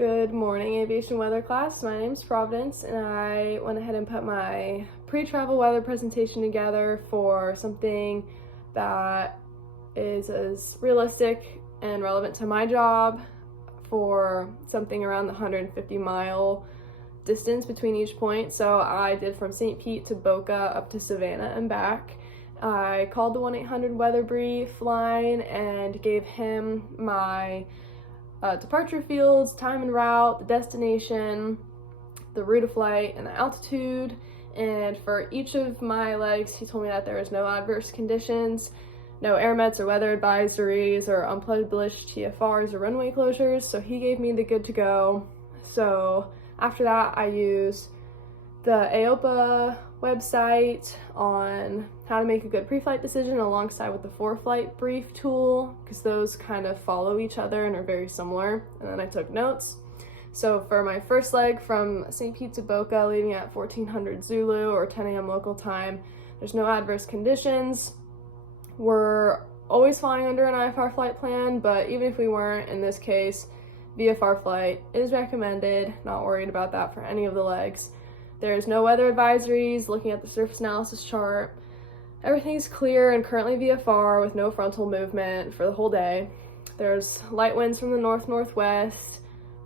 Good morning, aviation weather class. My name's Providence, and I went ahead and put my pre-travel weather presentation together for something that is as realistic and relevant to my job, for something around the 150-mile distance between each point. So I did from St. Pete to Boca up to Savannah and back. I called the 1-800 weather brief line and gave him my departure fields, time and route, the destination, the route of flight, and the altitude. And for each of my legs, he told me that there was no adverse conditions, no air mets or weather advisories or unpublished TFRs or runway closures. So he gave me the good to go. So after that, I used the AOPA website on how to make a good pre-flight decision alongside with the for-flight brief tool, because those kind of follow each other and are very similar. And then I took notes. So for my first leg from St. Pete to Boca, leaving at 1400 Zulu or 10 a.m. local time, there's no adverse conditions. We're always flying under an IFR flight plan, but even if we weren't, in this case, VFR flight is recommended. Not worried about that for any of the legs. There's no weather advisories. Looking at the surface analysis chart, everything's clear and currently VFR with no frontal movement for the whole day. There's light winds from the north-northwest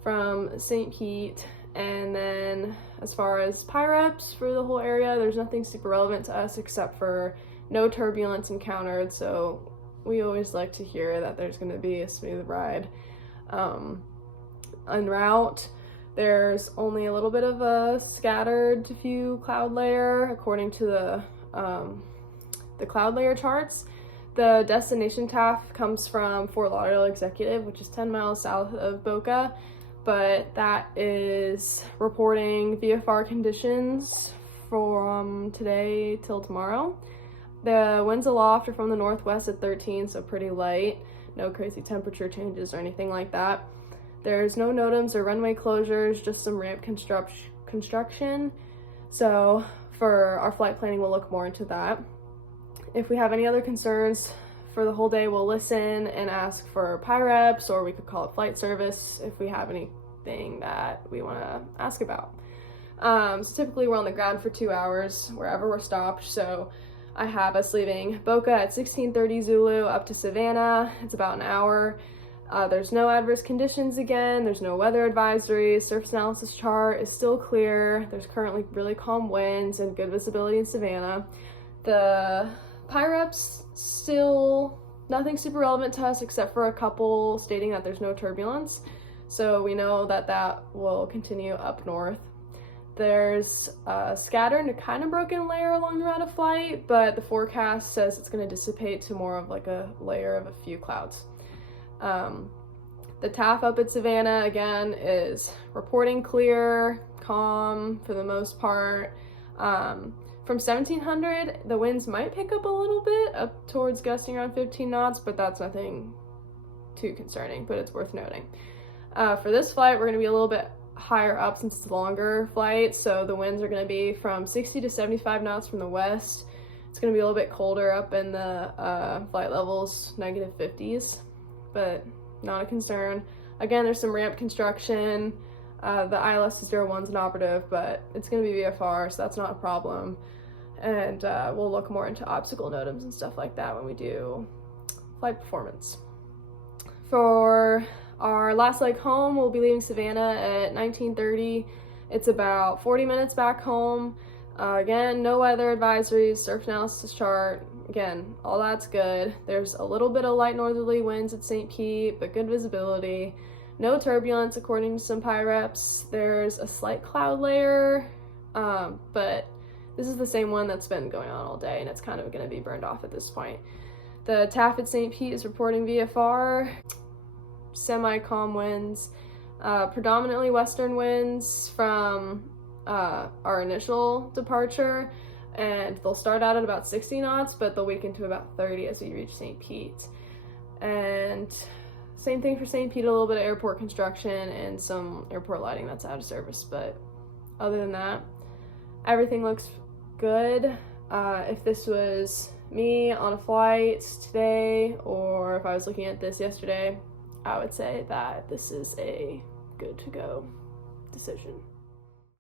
from St. Pete, and then as far as PIREPs for the whole area, there's nothing super relevant to us except for no turbulence encountered, so we always like to hear that there's going to be a smooth ride. En route, there's only a little bit of a scattered to few cloud layer according to the cloud layer charts. The destination TAF comes from Fort Lauderdale Executive, which is 10 miles south of Boca, but that is reporting VFR conditions from today till tomorrow. The winds aloft are from the northwest at 13, so pretty light. No crazy temperature changes or anything like that. There's no NOTAMs or runway closures, just some ramp construction. So for our flight planning, we'll look more into that. If we have any other concerns for the whole day, we'll listen and ask for PIREPs, or we could call it flight service if we have anything that we want to ask about. So typically we're on the ground for 2 hours wherever we're stopped. So I have us leaving Boca at 1630 Zulu up to Savannah. It's about an hour. There's no adverse conditions again, there's no weather advisories, surface analysis chart is still clear, there's currently really calm winds and good visibility in Savannah. The PIREPs, still nothing super relevant to us except for a couple stating that there's no turbulence, so we know that that will continue up north. There's a scattered and a kind of broken layer along the route of flight, but the forecast says it's going to dissipate to more of like a layer of a few clouds. The TAF up at Savannah, again, is reporting clear, calm for the most part. From 1700, the winds might pick up a little bit, up towards gusting around 15 knots, but that's nothing too concerning, but it's worth noting. For this flight, we're going to be a little bit higher up since it's a longer flight, so the winds are going to be from 60 to 75 knots from the west. It's going to be a little bit colder up in the flight levels, -50s. But not a concern. Again, there's some ramp construction. The ILS 01's inoperative, but it's going to be VFR, so that's not a problem. And we'll look more into obstacle NOTAMs and stuff like that when we do flight performance. For our last leg home, we'll be leaving Savannah at 1930. It's about 40 minutes back home. Again, no weather advisories, surface analysis chart. Again, all that's good. There's a little bit of light northerly winds at St. Pete, but good visibility. No turbulence according to some PIREPs. There's a slight cloud layer, but this is the same one that's been going on all day, and it's kind of going to be burned off at this point. The TAF at St. Pete is reporting VFR, semi-calm winds, predominantly western winds from our initial departure, and they'll start out at about 60 knots, but they'll weaken to about 30 as we reach St. Pete. And same thing for St. Pete, a little bit of airport construction and some airport lighting that's out of service, but other than that, everything looks good. If this was me on a flight today, or if I was looking at this yesterday, I would say that this is a good good to go decision.